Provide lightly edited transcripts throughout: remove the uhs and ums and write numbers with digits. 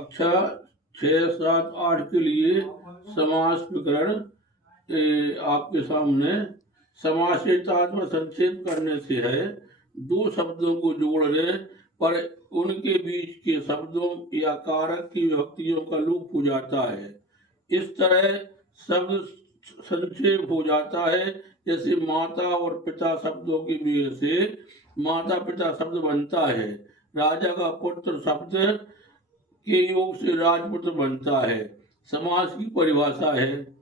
कक्षा 6, 7, 8 के लिए समास विकरण आपके सामने। समास के तात्पर्य संक्षेप करने से है दो शब्दों को जोड़ने पर उनके बीच के शब्दों या कारक की विभक्तियों का लोप हो जाता है। इस तरह शब्द संक्षेप हो जाता है, जैसे माता और पिता शब्दों के मेल से माता पिता शब्द बनता है। राजा का पुत्र शब्द के योग से राजपुत्र बनता है। समास की परिभाषा है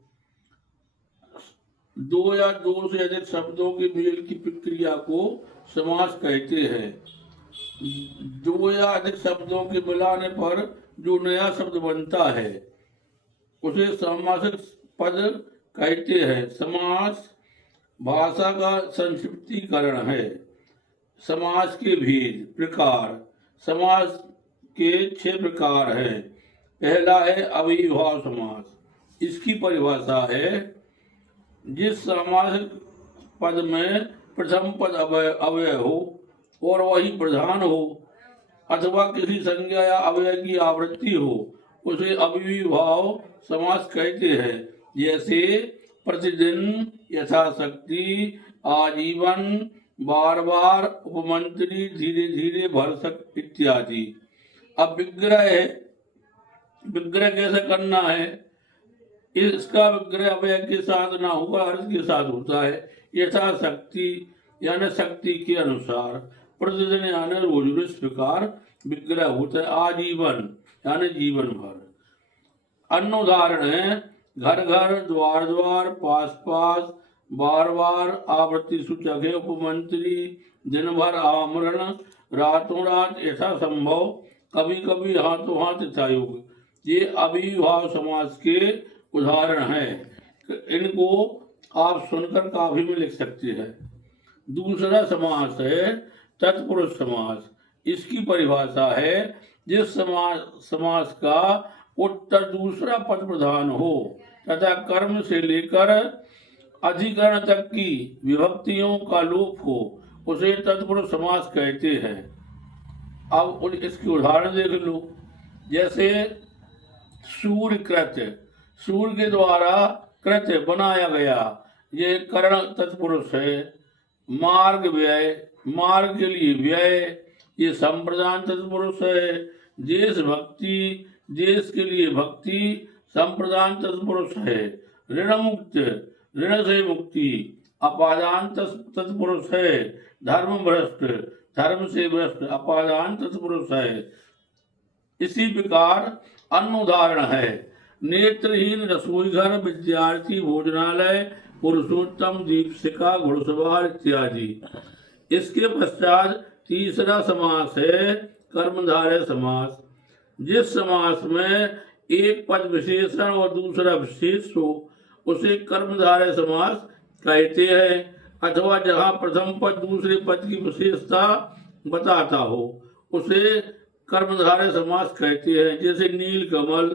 दो या दो से अधिक शब्दों के मेल की प्रक्रिया को समास कहते हैं। दो या अधिक शब्दों के मिलाने पर जो नया शब्द बनता है उसे समासिक पद कहते हैं। समास भाषा का संक्षिप्तीकरण है। समास के भेद प्रकार। समास के 6 प्रकार हैं। पहला है अव्ययीभाव समास। इसकी परिभाषा है जिस समासिक पद में प्रथम पद अव्यय हो और वही प्रधान हो अथवा किसी संज्ञा या अव्यय की आवृत्ति हो उसे अव्ययीभाव समास कहते हैं। जैसे प्रतिदिन, यथाशक्ति, आजीवन, बार बार, उपमंत्री, धीरे धीरे, भरसक इत्यादि। अब विग्रह कैसे करना है? इसका विग्रह अव्यय के साथ ना होगा, अर्थ के साथ होता है। यथाशक्ति यानी शक्ति के अनुसार, प्रतिदिन यानी रोज, इस प्रकार विग्रह होता है। आजीवन यानी जीवन भर। अन्य उदाहरण है घर घर, द्वार द्वार, पास पास, बार बार, आवृत्ति सूचक है। उपमंत्री, दिन भर, आमरण, रातों रात, यथा संभव, कभी कभी, हाथों हाथ, यथा योग। ये अव्ययीभाव समास के उदाहरण हैं। इनको आप सुनकर काफी में लिख सकते हैं। दूसरा समास है तत्पुरुष समास। इसकी परिभाषा है जिस समास का उत्तर दूसरा पद प्रधान हो तथा कर्म से लेकर अधिकरण तक की विभक्तियों का लोप हो उसे तत्पुरुष समास कहते हैं। अब इसके उदाहरण देख लो। जैसे सूर्य कृत्य, सूर्य के द्वारा कृत्य बनाया गया, ये करण तत्पुरुष है। मार्ग व्यय, मार्ग के लिए व्यय, ये संप्रदान तत्पुरुष है। देश भक्ति, देश के लिए भक्ति, संप्रदान तत्पुरुष है। ऋण मुक्त, ऋण से मुक्ति, अपादान तत्पुरुष है। धर्म भ्रष्ट, धर्म से भ्रष्ट, अपादान तत्पुरुष है। इसी प्रकार अन्य उदाहरण है नेत्रहीन, रसोई घर, विद्यार्थी, भोजनालय, पुरुषोत्तम, दीपशिखा, घुड़सवार इत्यादि। इसके पश्चात तीसरा समास है कर्मधारय समास। जिस समास में एक पद विशेषण और दूसरा विशेष हो उसे कर्मधारय समास कहते हैं। अथवा जहाँ प्रथम पद दूसरे पद की विशेषता बताता हो उसे कर्मधारय समास कहते हैं। जैसे नील कमल,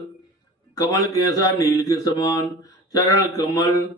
कमल कैसा, नील के समान। चरण कमल,